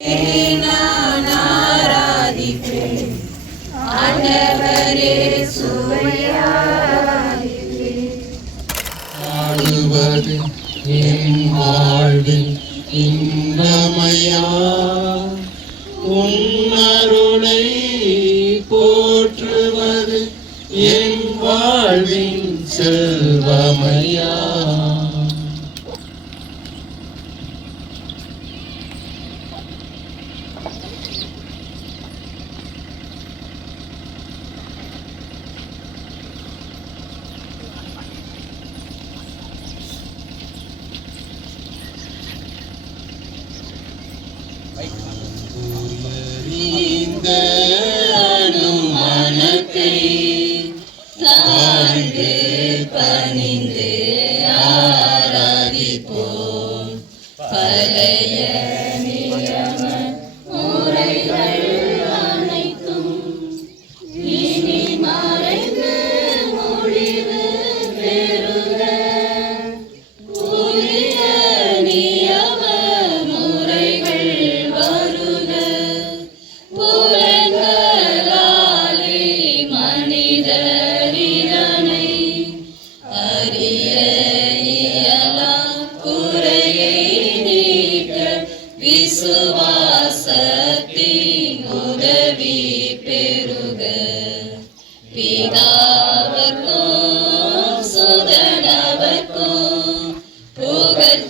நான் என் வாழ்வில் இன்பமையா? உன்னருளை போற்றுவது என் வாழ்வின் செல்வமையா? இந்த அனுமனத்தை சார்ந்து பணிந்து ஆராதிப்போம். பழைய பிதாவர்க்கும் சுதனவர்க்கும் புகழ்ச்சியோடு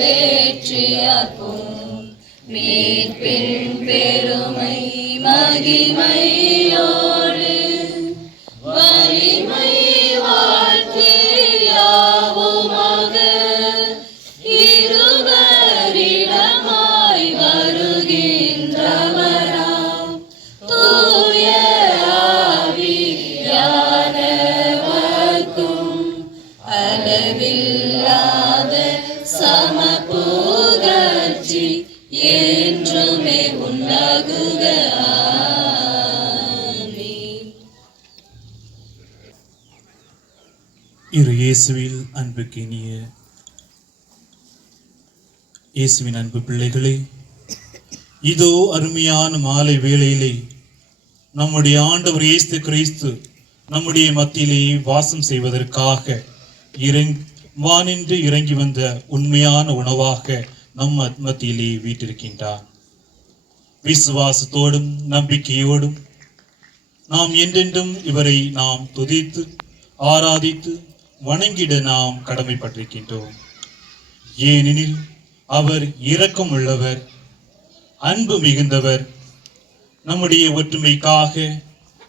வெற்றியாக்கும். மீட்பின் பெருமை மகிமையோடு புகழ்ச்சி என்றுமே உண்டாகுக. இரு இயேசுவில் அன்புக்கு இனிய இயேசுவின் அன்பு பிள்ளைகளே இதோ அருமையான மாலை வேளையிலே நம்முடைய ஆண்டவர் இயேசு கிறிஸ்து நம்முடைய மத்தியிலே வாசம் செய்வதற்காக இறங் வானின்று இறங்கி வந்த உண்மையான உணவாக நம் மத்- மத்தியிலே வீட்டிருக்கின்றார். விசுவாசத்தோடும் நம்பிக்கையோடும் நாம் என்றென்றும் இவரை நாம் துதித்து ஆராதித்து வணங்கிட நாம் கடமைப்பட்டிருக்கின்றோம். ஏனெனில் அவர் இரக்கம் உள்ளவர் அன்பு மிகுந்தவர். நம்முடைய ஒற்றுமைக்காக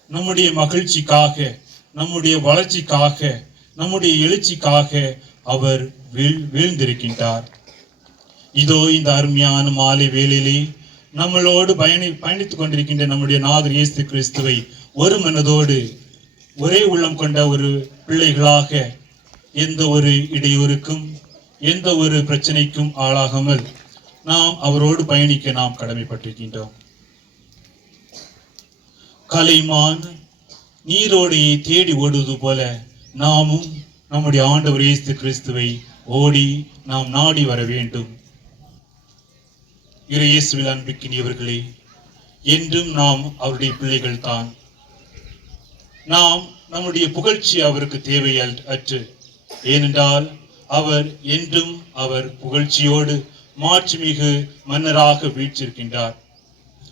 நம்முடைய மகிழ்ச்சிக்காக நம்முடைய வளர்ச்சிக்காக நம்முடைய எழுச்சிக்காக அவர் வீழ் வீழ்ந்திருக்கின்றார். இதோ இந்த அருமையான மாலை வேளையிலே நம்மளோடு பயணி பயணித்துக் கொண்டிருக்கின்ற நம்முடைய நாதர் இயேசு கிறிஸ்துவை ஒரு மனதோடு ஒரே உள்ளம் கொண்ட ஒரு பிள்ளைகளாக எந்த ஒரு இடையூறுக்கும் எந்த ஒரு பிரச்சனைக்கும் ஆளாகாமல் நாம் அவரோடு பயணிக்க நாம் கடமைப்பட்டிருக்கின்றோம். கலைமான் நீரோடையை தேடி ஓடுவது போல நாமும் நம்முடைய ஆண்டவர் இயேசு கிறிஸ்துவை ஓடி நாம் நாடி வர வேண்டும். இறையேசுவில் அன்பிக்கினியவர்களே என்றும் நாம் அவருடைய பிள்ளைகள் தான் நாம் நம்முடைய புகழ்ச்சி அவருக்கு தேவை அல்- அற்று ஏனென்றால் அவர் என்றும் அவர் புகழ்ச்சியோடு மாட்சிமிகு மன்னராக வீழ்ச்சியிருக்கின்றார்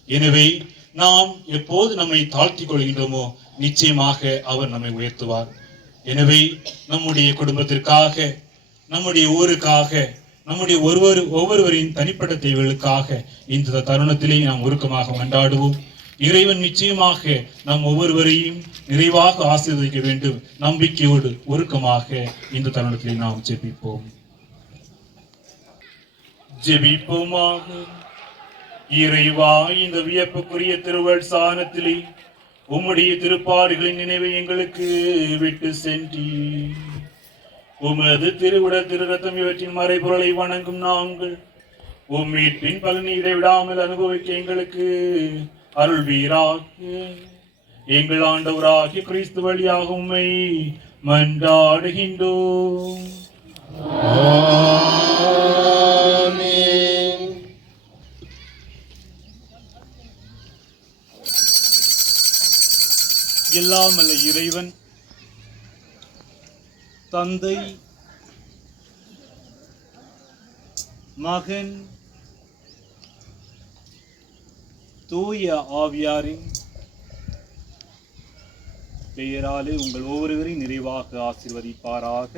எனவே நாம் எப்போது நம்மை தாழ்த்திக் கொள்கின்றோமோ நிச்சயமாக அவர் நம்மை உயர்த்துவார். எனவே நம்முடைய குடும்பத்திற்காக நம்முடைய ஊருக்காக நம்முடைய ஒருவர் ஒவ்வொருவரின் தனிப்பட்ட தேவைகளுக்காக இந்த தருணத்திலே நாம் உருக்கமாக மன்றாடுவோம் இறைவன் நிச்சயமாக நம் ஒவ்வொருவரையும் நிறைவாக ஆசீர்வதிக்க வேண்டும். நம்பிக்கையோடு உருக்கமாக இந்த தருணத்திலே நாம் ஜெபிப்போம். ஜெபிப்போமாக இறைவா இந்த வியப்புக்குரிய திருவள் சாணத்திலே உம்முடைய திருப்பாடுகளின் நினைவை எங்களுக்கு விட்டு சென்றி உமது திருவிட திருரத்தம் இவற்றின் மறைபொருளை வணங்கும் நாங்கள். உம் மீட்பின் பலனை இடைவிடாமல் அனுபவிக்க எங்களுக்கு அருள் வீராக. எங்கள் ஆண்டவராகிய கிறிஸ்து வழியாக உம்மை மன்றாடுகின்றோம். எல்லாம் அல்ல இறைவன். தந்தை மகன் தூய ஆவியாரின் பெயராலே உங்கள் ஒவ்வொருவரையும் நிறைவாக ஆசிர்வதிப்பாராக.